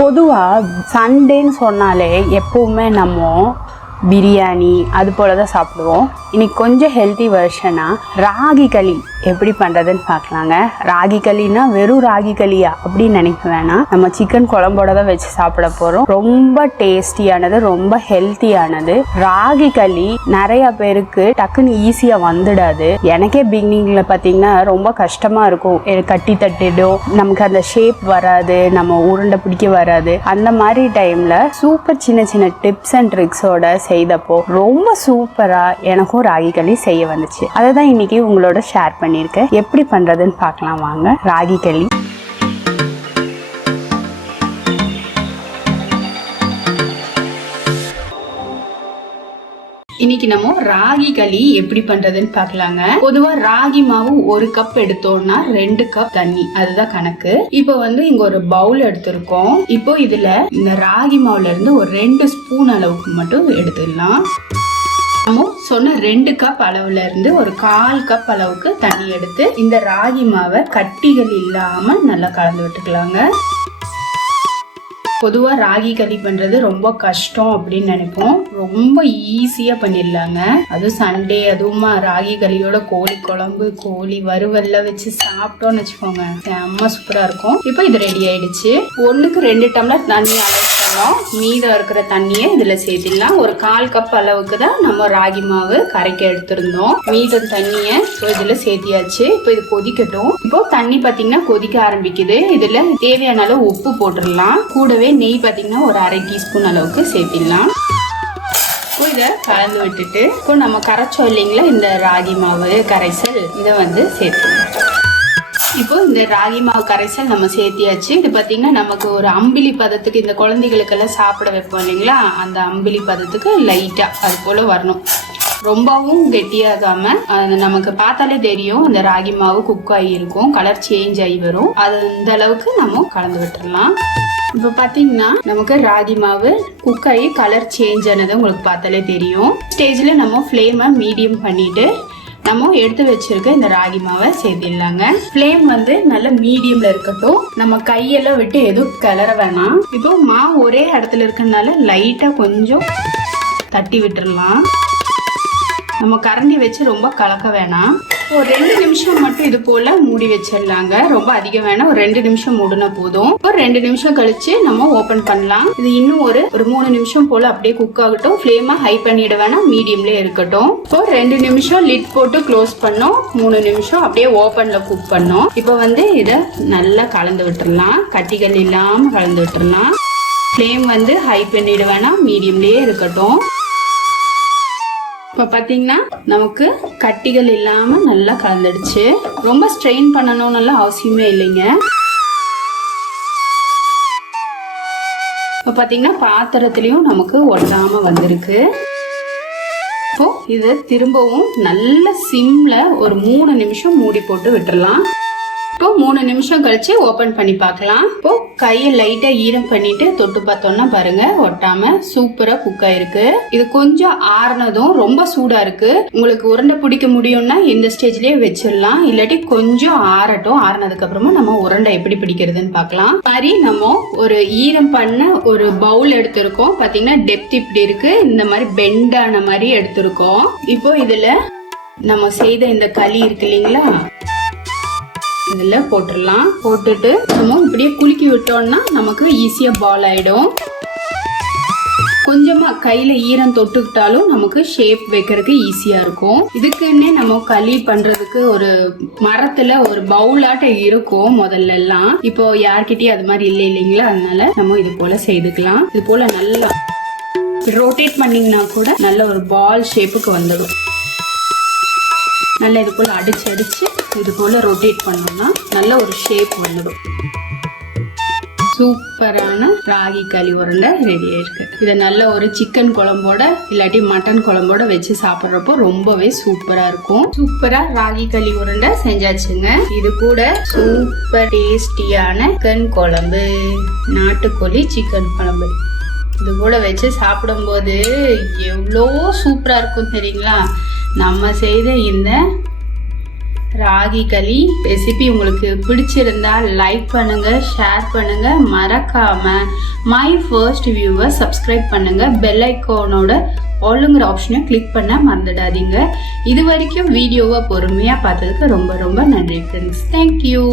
பொதுவாக சண்டேன்னு சொன்னாலே எப்போவுமே நம்ம பிரியாணி அது போல தான் சாப்பிடுவோம். இன்னைக்கு கொஞ்சம் ஹெல்த்தி வெர்ஷனாக ராகி களி எப்படி பண்ணுறதுன்னு பார்க்கலாங்க. ராகி களினா வெறும் ராகி களியா அப்படின்னு நினைக்க வேணாம். நம்ம சிக்கன் குழம்போட தான் வச்சு சாப்பிட போகிறோம். ரொம்ப டேஸ்டியானது, ரொம்ப ஹெல்த்தியானது. ராகி களி நிறைய பேருக்கு டக்குன்னு ஈஸியாக வந்துடாது. எனக்கே பிகினிங்கில் பார்த்தீங்கன்னா ரொம்ப கஷ்டமாக இருக்கும். கட்டி தட்டிடும், நமக்கு அந்த ஷேப் வராது, நம்ம உருண்டை பிடிக்க வராது. அந்த மாதிரி டைமில் சூப்பர் சின்ன சின்ன டிப்ஸ் அண்ட் ட்ரிக்ஸோட செய்தப்போ ரொம்ப சூப்பராக எனக்கும் ராகி களி செய்ய வந்துச்சு. அதை தான் இன்னைக்கு உங்களோட ஷேர் பண்ணியிருக்கேன். எப்படி பண்ணுறதுன்னு பார்க்கலாம் வாங்க. ராகி களி இன்னைக்கு நம்ம ராகி களி எப்படி பண்றதுன்னு பார்க்கலாங்க. பொதுவா ராகி மாவு 1 கப் எடுத்தோம்னா 2 கப் தண்ணி, அதுதான் கணக்கு. இப்போ இங்க ஒரு பவுல் எடுத்திருக்கோம். இப்போ இதுல இந்த ராகி மாவுல இருந்து ஒரு 2 ஸ்பூன் அளவுக்கு மட்டும் எடுத்துடலாம். நம்ம சொன்ன 2 கப் அளவுல இருந்து ஒரு 1/4 கப் அளவுக்கு தண்ணி எடுத்து இந்த ராகி மாவை கட்டிகள் இல்லாம நல்லா கலந்து விட்டுக்கலாங்க. பொதுவா ராகி களி பண்றது ரொம்ப கஷ்டம் அப்படின்னு நினைப்போம். ரொம்ப ஈஸியா பண்ணிடலாங்க. அதுவும் சண்டே, அதுவும் ராகி களியோட கோழி குழம்பு, கோழி வறுவல்ல வச்சு சாப்பிட்டோம்னு வச்சுக்கோங்க, செம்ம சூப்பரா இருக்கும். இப்போ இது ரெடி ஆயிடுச்சு. 1க்கு 2 டம்ளர் தண்ணி அளவுக்கணும். மீதம் இருக்கிற தண்ணியை இதுல சேர்த்திடலாம். ஒரு 1/4 கப் அளவுக்கு தான் நம்ம ராகி மாவு கரைக்க எடுத்திருந்தோம். மீதம் தண்ணிய இதுல சேர்த்தியாச்சு. இப்போ இது கொதிக்கட்டும். இப்போ தண்ணி பாத்தீங்கன்னா கொதிக்க ஆரம்பிக்குது. இதுல தேவையான அளவு உப்பு போட்டுடலாம். கூடவே நெய் பாத்தீங்கன்னா ஒரு 1/2 டீஸ்பூன் அளவுக்கு சேர்த்திடலாம். இதை கலந்து விட்டுட்டு இப்போ நம்ம கரைச்சோம் இல்லைங்களா இந்த ராகி மாவு கரைசல், இதை சேர்த்துக்கலாம். இப்போ இந்த ராகி மாவு கரைசல் நம்ம சேர்த்தியாச்சு. இது பாத்தீங்கன்னா நமக்கு ஒரு அம்பிலி பதத்துக்கு, இந்த குழந்தைகளுக்கெல்லாம் சாப்பிட வைப்போம் இல்லைங்களா, அந்த அம்பிலி பதத்துக்கு லைட்டா அது போல வரணும். ரொம்பவும் கெட்டியாகாம, நமக்கு பார்த்தாலே தெரியும் அந்த ராகி மாவு குக் ஆகி இருக்கும், கலர் சேஞ்ச் ஆகி வரும். அது இந்த அளவுக்கு நம்ம கலந்து விட்டுறலாம். இப்போ பாத்தீங்கன்னா நமக்கு ராகி மாவு குக் ஆகி கலர் சேஞ்ச் ஆனது உங்களுக்கு பார்த்தாலே தெரியும். ஸ்டேஜ்ல நம்ம ஃப்ளேமை மீடியம் பண்ணிட்டு நம்ம எடுத்து வச்சிருக்க இந்த ராகி மாவை சேர்த்திடலாங்க. ஃப்ளேம் நல்ல மீடியம்ல இருக்கட்டும். நம்ம கையெல்லாம் விட்டு எதுவும் கிளற வேணாம். இப்போ மாவு ஒரே இடத்துல இருக்கனால லைட்டா கொஞ்சம் தட்டி விட்டுறலாம். நம்ம கரண்டி வச்சு ரொம்ப கலக்க வேணாம். ஒரு 2 நிமிஷம் மட்டும் இது போல மூடி வச்சிடலாங்க. ரொம்ப அதிகம் வேணாம், ஒரு 2 நிமிஷம் மூடினா போதும். ஒரு 2 நிமிஷம் கழிச்சு நம்ம ஓபன் பண்ணலாம். இது இன்னும் ஒரு 3 நிமிஷம் போல அப்படியே குக் ஆகட்டும். ஃப்ளேமை ஹை பண்ணிட வேணாம், மீடியம்ல இருக்கட்டும். இப்போ 2 நிமிஷம் லிட் போட்டு க்ளோஸ் பண்ணோம். 3 நிமிஷம் அப்படியே ஓபன்ல குக் பண்ணோம். இப்போ இதை நல்லா கலந்து விட்டுறலாம். கட்டிகள் இல்லாம கலந்து விட்டுறலாம். ஃப்ளேம் ஹை பண்ணிட வேணாம், மீடியம்லயே இருக்கட்டும். இப்போ பார்த்தீங்கன்னா நமக்கு கட்டிகள் இல்லாமல் நல்லா கலந்துடுச்சு. ரொம்ப ஸ்ட்ரெயின் பண்ணணும்னு அவசியமே இல்லைங்க. இப்போ பார்த்தீங்கன்னா பாத்திரத்துலையும் நமக்கு ஒட்டாம வந்திருக்கு. இப்போ இது திரும்பவும் நல்ல சிம்ல ஒரு 3 நிமிஷம் மூடி போட்டு விட்டுறலாம். இப்போ 3 நிமிஷம் கழிச்சு ஓபன் பண்ணி பார்க்கலாம். இப்போ கையை லைட்டா ஈரம் பண்ணிட்டு தொட்டு பார்த்தோம்னா பாருங்க, ஒட்டாம சூப்பரா குக் ஆயிருக்கு. இது கொஞ்சம் ஆறுனதும் ரொம்ப சூடா இருக்கு. உங்களுக்கு உருண்டை பிடிக்க முடியும்னா இந்த ஸ்டேஜ்லயே வச்சிடலாம். இல்லாட்டி கொஞ்சம் ஆறட்டும். ஆறுனதுக்கு அப்புறமா நம்ம உருண்டை எப்படி பிடிக்கிறதுன்னு பார்க்கலாம். மாதிரி நம்ம ஒரு ஈரம் பண்ண ஒரு பவுல் எடுத்திருக்கோம். பாத்தீங்கன்னா டெப்த் இப்படி இருக்கு. இந்த மாதிரி பெண்டான மாதிரி எடுத்திருக்கோம். இப்போ இதுல நம்ம செய்த இந்த களி இருக்கு இல்லைங்களா, இதுல போட்டுடலாம். போட்டுட்டு நம்ம இப்படியே குலுக்கி விட்டோம்னா நமக்கு ஈஸியா பால் ஆயிடும். கொஞ்சமா கையில ஈரம் தொட்டுக்கிட்டாலும் நமக்கு ஷேப் வைக்கிறதுக்கு ஈஸியா இருக்கும். இதுக்குன்னே நம்ம களி பண்றதுக்கு ஒரு மரத்துல ஒரு பவுலாட்ட இருக்கும் முதல்ல எல்லாம். இப்போ யார்கிட்டயும் அது மாதிரி இல்லை இல்லைங்களா, அதனால நம்ம இது போல செய்துக்கலாம். இது போல நல்லா ரொட்டேட் பண்ணீங்கன்னா கூட நல்ல ஒரு பால் ஷேப்புக்கு வந்துடும். நல்லா இது போல அடிச்சு இது போல ரொட்டேட் பண்ணோம்னா நல்ல ஒரு ஷேப் வந்துடும். சூப்பரான ராகி களி உருண்டை ரெடி ஆயிருக்கு. இதை நல்ல ஒரு சிக்கன் குழம்போட இல்லாட்டி மட்டன் குழம்போட வச்சு சாப்பிட்றப்போ ரொம்பவே சூப்பரா இருக்கும். சூப்பரா ராகி களி உருண்டை செஞ்சாச்சுங்க. இது கூட சூப்பர் டேஸ்டியான சிக்கன் குழம்பு, நாட்டுக்கோழி சிக்கன் குழம்பு இது கூட வச்சு சாப்பிடும்போது எவ்வளோ சூப்பரா இருக்கும் தெரியுங்களா. நம்ம செய்த இந்த ராகி களி ரெசிபி உங்களுக்கு பிடிச்சிருந்தா லைக் பண்ணுங்க, ஷேர் பண்ணுங்க, மறக்காம மை ஃபர்ஸ்ட் வியூவை சப்ஸ்கிரைப் பண்ணுங்க, பெல் ஐக்கானோட ஆளுங்கிற ஆப்ஷனை கிளிக் பண்ண மறந்துடாதீங்க. இது வரைக்கும் வீடியோவை பொறுமையாக பார்த்ததுக்கு ரொம்ப ரொம்ப நன்றி ஃப்ரெண்ட்ஸ். தேங்க்யூ.